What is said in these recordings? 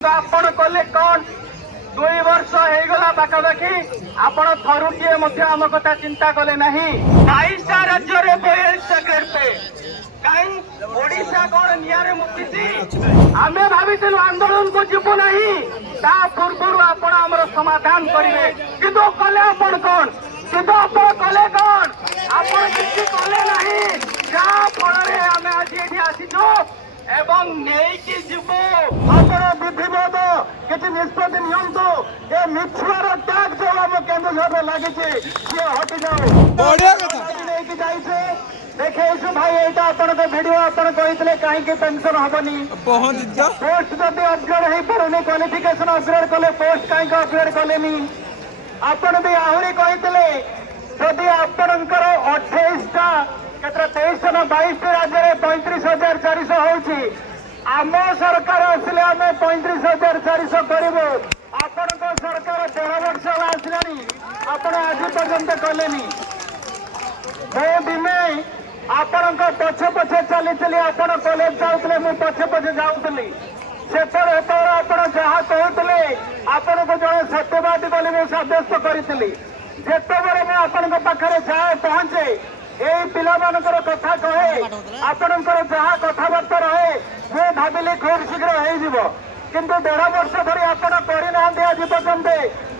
आपण कले कौन 2 वर्ष हो गला पाखापाखि आपण थरुटिए आम कथा चिंता कले ना 22टा राज्य कहीं ओडिशा कौन निरे मुक्ति आम भाई आंदोलन को जीवु ना पूर्व आपण आमर समाधान करेंगे किंतु कले आपण कौन किंतु आपण कले कौन आपण किसी कले ना जहाँ फल आम आज ये आसीचु एवं नहीं जीवु आपण विधिवत किसी निष्पत्ति नियंतु ये मिछुआर टैग जो आम केन्दुझर लगी सी हटि जाऊ देखु भाई यहाँ आपण भिड आपड़ कहते कहीं पेंशन हेनी पोस्ट जब अपग्रेड हो पारे क्वालिफिकेशन अपग्रेड कले पोस्ट कहीं अपग्रेड कले आपण भी आहरी कहते जदि आपणकर 28टा केतरा 23 ना 22 राज्य 35,400 होची आम सरकार आसिले आम 35,400 करूँ आपण सरकार 13 वर्ष आसलानी आपण आज पर्यंत कलेनी मो दिने आपण पछे पछे चली चली आपण कॉलेज जाऊले मु पछे पछे जाऊली से आप जहाँ कहते आपण को जड़े सत्यवादी बोली मुझे साब्यस्त करी जितेबाला मुझे पाखे जाए पहुंचे यही पिलामानकर कथा कहे आपणकर जहाँ कथबार्ता रहे मुझे भाविली खूब शीघ्र हो किंतु 1.5 वर्ष धरी आपण करना आज पर्यंत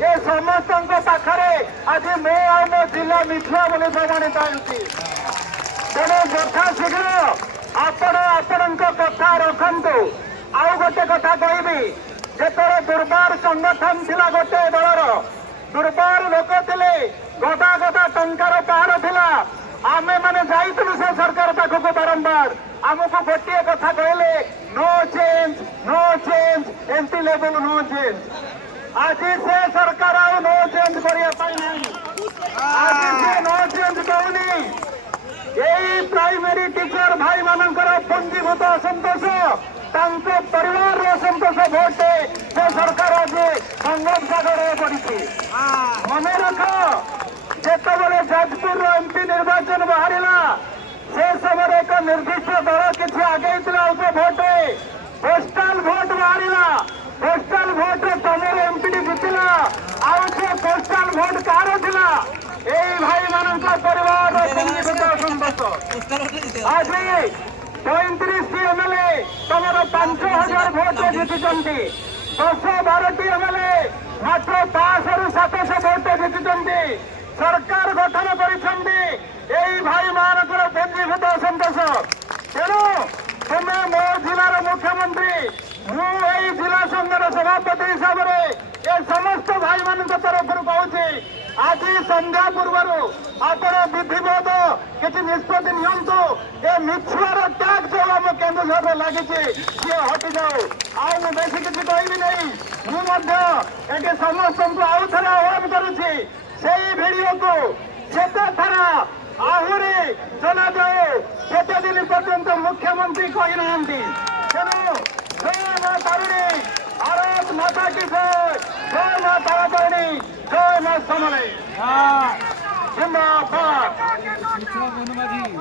ये समस्त पाखे आज मो आ मो जिला मिथुआ बोली प्रमाणित होती तेणु यथा शीघ्र आपण कथा रखु आउ गोटे कथा कहबी जेतरे दुर्बार संगठन थिला गोटे दलर दुर्बार लोक थे गदा गदा टंकार पहाड़ थिला आमे माने जाइतलु से सरकार पाखक बारंबार आमको गोटे कथा कहले no change MP level no change आज से सरकार आ नो चेंज करने आज से नो चेंज कहनी यही प्राइमरी टीचर भाई मानकर पंजीभूत असंतोष परिवार असंतोष भोट से सरकार आज संघर्ष सागर पड़ी मन रख जितेबाला जाजपुर एमपी निर्वाचन बाहर से समय एक निर्दिष्ट दल किसी आगे भोट पोस्टाल भोट बाहर पोस्टाल भोट तुम एमपी जीतला आउ से पोस्टाल भोट कार था यही भाई मान परिवार असंतोष आज 35 एमएलए तुम 5,000 भोट जीति 10-12 एमएलए मात्र 500-700 भोट जीति सरकार गठन कर भाई मानकर पंजीभूत असंतोष तेणु तुम्हें मो जिलार मुख्यमंत्री मुझे जिला संघर सभापति हिसाब से ये समस्त भाई मान तरफ कहूँ आज संध्या पूर्व आपण विधिवत किसी निष्पत्ति नियंतु ये मिछुआर टैग जो आम केन्दुझर लगी सी हटि जाऊ आउ बेसी किसी कहबी नहीं मुझे समस्त आउ थे आह्वान करुच्ची से भिडियो को जेते थरा आहरी चला जाओ सेते दिन पर्यंत मुख्यमंत्री कही ना तेणु जय मां तारिणी भारत माता की जय मां तारातारिणी जय मां समले जिंदाबाद।